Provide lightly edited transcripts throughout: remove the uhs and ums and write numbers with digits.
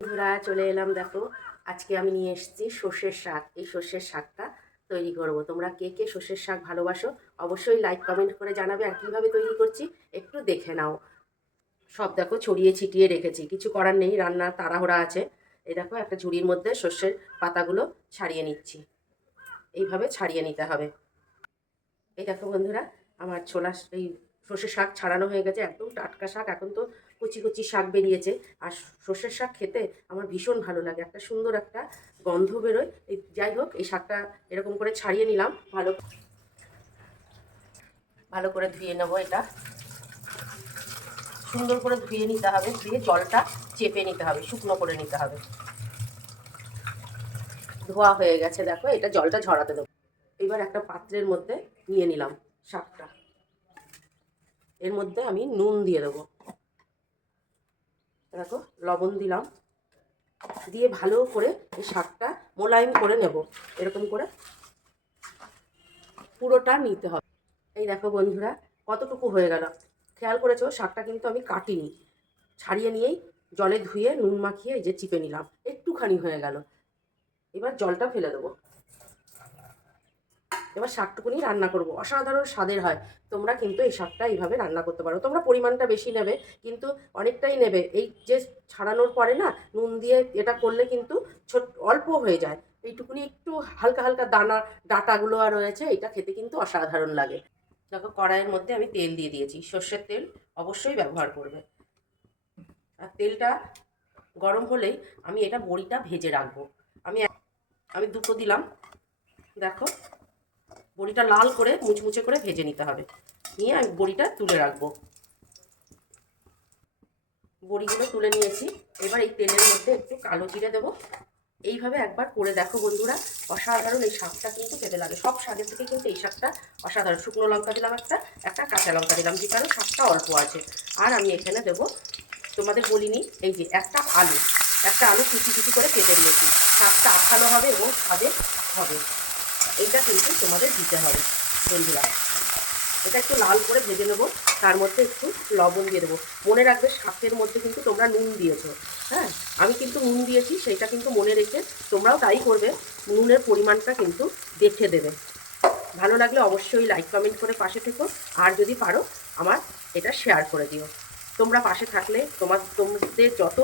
বন্ধুরা চলে এলাম, দেখো আজকে আমি নিয়ে এসেছি সর্ষের শাক। এই সর্ষের শাকটা তৈরি করব। তোমরা কে কে সর্ষের শাক ভালোবাসো অবশ্যই লাইক কমেন্ট করে জানাবে। আর কীভাবে তৈরি করছি একটু দেখে নাও। সব দেখো ছড়িয়ে ছিটিয়ে রেখেছি, কিছু করার নেই, রান্নার তাড়াহুড়া আছে। এই দেখো একটা ঝুড়ির মধ্যে সর্ষের পাতাগুলো ছাড়িয়ে নিচ্ছি। এইভাবে ছাড়িয়ে নিতে হবে। এই দেখো বন্ধুরা, আমার ছোলা এই সর্ষের শাক ছাড়ানো হয়ে গেছে, একদম টাটকা শাক। এখন তো কচি কচি শাক বেরিয়েছে। আর সর্ষের শাক খেতে আমার ভীষণ ভালো লাগে, একটা সুন্দর একটা গন্ধ বেরোয়। এই যাই হোক, এই শাকটা এরকম করে ছাড়িয়ে নিলাম। ভালো ভালো করে ধুয়ে নেবো। এটা সুন্দর করে ধুয়ে নিতে হবে, ধুয়ে জলটা চেপে নিতে হবে, শুকনো করে নিতে হবে। ধোয়া হয়ে গেছে, দেখো এটা জলটা ঝরাতে দেবো। এবার একটা পাত্রের মধ্যে নিয়ে নিলাম শাকটা। এর মধ্যে আমি নুন দিয়ে দেবো, দেখো লবণ দিলাম, দিয়ে ভালো করে এই শাকটা মোলায়েম করে নেব। এরকম করে পুরোটা নিতে হবে। এই দেখো বন্ধুরা, কতটুকু হয়ে গেল খেয়াল করেছো? শাকটা কিন্তু আমি কাটিনি, ছাড়িয়ে নিয়েই জলে ধুয়ে নুন মাখিয়ে এই যে চিপে নিলাম, একটুখানি হয়ে গেল। এবার জলটা ফেলে দেবো। এবার শাকটুকুনি রান্না করব, অসাধারণ স্বাদের হয়। তোমরা কিন্তু এই শাকটা এইভাবে রান্না করতে পারো। তোমরা পরিমাণটা বেশি নেবে, কিন্তু অনেকটাই নেবে। এই যে ছাড়ানোর পরে না নুন দিয়ে এটা করলে কিন্তু অল্প হয়ে যায়। এইটুকুনি একটু হালকা হালকা দানা ডাঁটাগুলো আর রয়েছে, এটা খেতে কিন্তু অসাধারণ লাগে। দেখো কড়াইয়ের মধ্যে আমি তেল দিয়ে দিয়েছি, সর্ষের তেল অবশ্যই ব্যবহার করবে। আর তেলটা গরম হলেই আমি এটা বড়িটা ভেজে রাখবো। আমি আমি দুটো দিলাম, দেখো বড়িটা লাল করে মুচমুচে করে ভেজে নিতে হবে। নিয়ে আমি বড়িটা তুলে রাখবো। বড়িগুলো তুলে নিয়েছি। এবার এই তেলের মধ্যে একটু কালো জিরে দেবো। এইভাবে একবার করে দেখো বন্ধুরা, অসাধারণ। এই শাকটা কিন্তু খেতে লাগে, সব শাকের থেকে কিন্তু এই শাকটা অসাধারণ। শুকনো লঙ্কা দিলাম, একটা কাঁচা লঙ্কা দিলাম, যে কারণ শাকটা অল্প আছে। আর আমি এখানে দেবো, তোমাদের বলিনি, এই যে একটা আলু কুচি কুচি করে কেটে দিয়েছি। শাকটা আঠালো হবে এবং স্বাদে হবে। এইটা কিন্তু তোমাদের দিতে হবে বন্ধুরা। এটা একটু লাল করে ভেজে নেবো, তার মধ্যে একটু লবণ দিয়ে দেবো। মনে রাখবে শাকের মধ্যে কিন্তু তোমরা নুন দিয়েছো। হ্যাঁ, আমি কিন্তু নুন দিয়েছি, সেটা কিন্তু মনে রেখে তোমরাও তাই করবে। নুনের পরিমাণটা কিন্তু দেখে দেবে। ভালো লাগলে অবশ্যই লাইক কমেন্ট করে পাশে থেকো। আর যদি পারো আমার এটা শেয়ার করে দিও। তোমরা পাশে থাকলে তোমাদের যত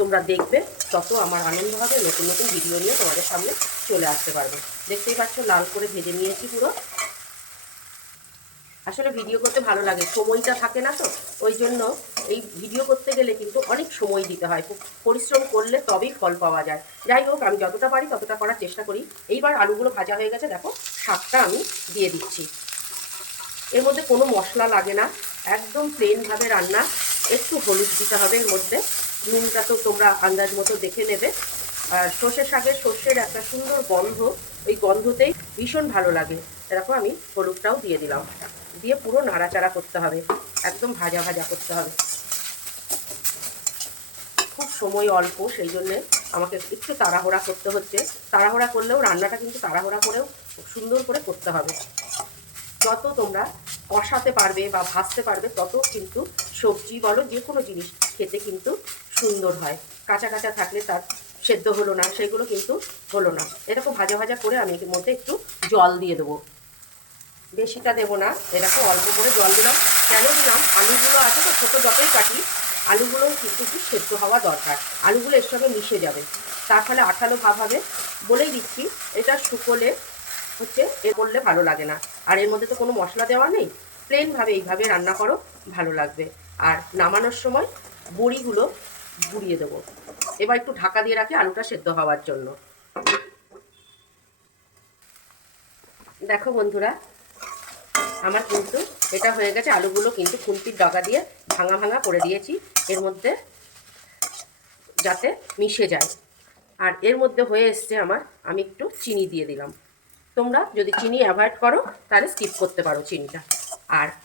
তোমরা দেখবে তত আমার আনন্দ হবে। নতুন নতুন ভিডিও নিয়ে তোমাদের সামনে চলে আসতে পারবো। দেখতেই পাচ্ছ লাল করে ভেজে নিয়েছি পুরো। আসলে ভিডিও করতে ভালো লাগে, সময়টা থাকে না তো, ওই জন্য এই ভিডিও করতে গেলে কিন্তু অনেক সময় দিতে হয়, পরিশ্রম করলে তবেই ফল পাওয়া যায়। যাই হোক, আমি যতটা পারি ততটা করার চেষ্টা করি। এইবার আলুগুলো ভাজা হয়ে গেছে, দেখো শাকটা আমি দিয়ে দিচ্ছি। এর মধ্যে কোনো মশলা লাগে না, একদম প্লেনভাবে রান্না। একটু হলুদ দিতে হবে এর মধ্যে, নুনটা তো তোমরা আন্দাজ মতো দেখে নেবে। আর সর্ষের একটা সুন্দর গন্ধ, ওই গন্ধতেই ভীষণ ভালো লাগে। এরকম আমি হলুদটাও দিয়ে দিলাম, দিয়ে পুরো নাড়াচাড়া করতে হবে, একদম ভাজা ভাজা করতে হবে। খুব সময় অল্প, সেই জন্যে আমাকে একটু তাড়াহুড়া করতে হচ্ছে। তাড়াহুড়া করলেও রান্নাটা কিন্তু তাড়াহুড়া করেও সুন্দর করে করতে হবে। যত তোমরা কষাতে পারবে বা ভাজতে পারবে, তত কিন্তু সবজি বলো যে কোনো জিনিস খেতে কিন্তু সুন্দর হয়। কাঁচা কাঁচা থাকলে তার সেদ্ধ হলো না, সেগুলো কিন্তু হলো না। এরকম ভাজা ভাজা করে আমি এর মধ্যে একটু জল দিয়ে দেবো। বেশিটা দেবো না, এরকম অল্প করে জল দিলাম। কেন দিলাম? আলুগুলো আছে তো, ছোটো যতই কাটি আলুগুলো কিন্তু একটু সেদ্ধ হওয়া দরকার। আলুগুলো এর সঙ্গে মিশে যাবে, তার ফলে আঠালো ভাব হবে। বলেই দিচ্ছি, এটা শুকোলে হচ্ছে এ করলে ভালো লাগে না। আর এর মধ্যে তো কোনো মশলা দেওয়া নেই, প্লেনভাবে এইভাবে রান্না করো, ভালো লাগবে। আর নামানোর সময় বড়িগুলো গুঁড়িয়ে দেবো। এবার একটু ঢাকা দিয়ে রাখি আলুটা সেদ্ধ হওয়ার জন্য। দেখো বন্ধুরা, আমার কিন্তু এটা হয়ে গেছে। আলুগুলো কিন্তু খুন্তির ডগা দিয়ে ভাঙা ভাঙা করে দিয়েছি এর মধ্যে, যাতে মিশে যায়। আর এর মধ্যে হয়ে এসছে আমার, আমি একটু চিনি দিয়ে দিলাম। তোমরা যদি চিনি অ্যাভয়েড করো তাহলে স্কিপ করতে পারো চিনিটা।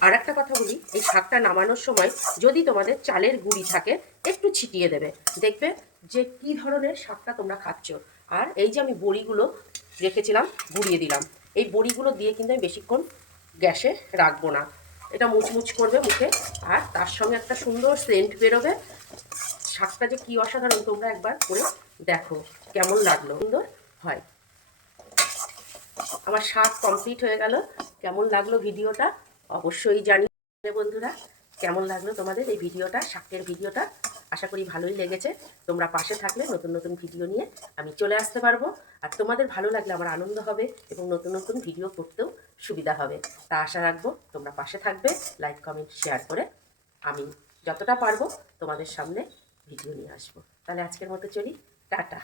আর একটা কথা বলি, এই শাকটা নামানোর সময় যদি তোমাদের চালের গুঁড়ি থাকে একটু ছিটিয়ে দেবে, দেখবে যে কী ধরনের শাকটা তোমরা খাচ্ছ। আর এই যে আমি বড়িগুলো রেখেছিলাম, গুঁড়িয়ে দিলাম। এই বড়িগুলো দিয়ে কিন্তু আমি বেশিক্ষণ গ্যাসে রাখবো না, এটা মুচমুচ করবে মুখে। আর তার সঙ্গে একটা সুন্দর সেন্ট বেরোবে, শাকটা যে কি অসাধারণ, তোমরা একবার করে দেখো কেমন লাগলো, সুন্দর হয়। আমার শাক কমপ্লিট হয়ে গেল। কেমন লাগলো ভিডিওটা অবশ্যই জানিয়ে বন্ধুরা। কেমন লাগলো তোমাদের এই ভিডিওটা, শাকের ভিডিওটা? আশা করি ভালোই লেগেছে। তোমরা পাশে থাকলে নতুন নতুন ভিডিও নিয়ে আমি চলে আসতে পারবো। আর তোমাদের ভালো লাগলে আমার আনন্দ হবে এবং নতুন নতুন ভিডিও করতেও সুবিধা হবে। তা আশা রাখবো তোমরা পাশে থাকবে, লাইক কমেন্ট শেয়ার করে। আমি যতটা পারবো তোমাদের সামনে ভিডিও নিয়ে আসবো। তাহলে আজকের মতো চলি, টাটা।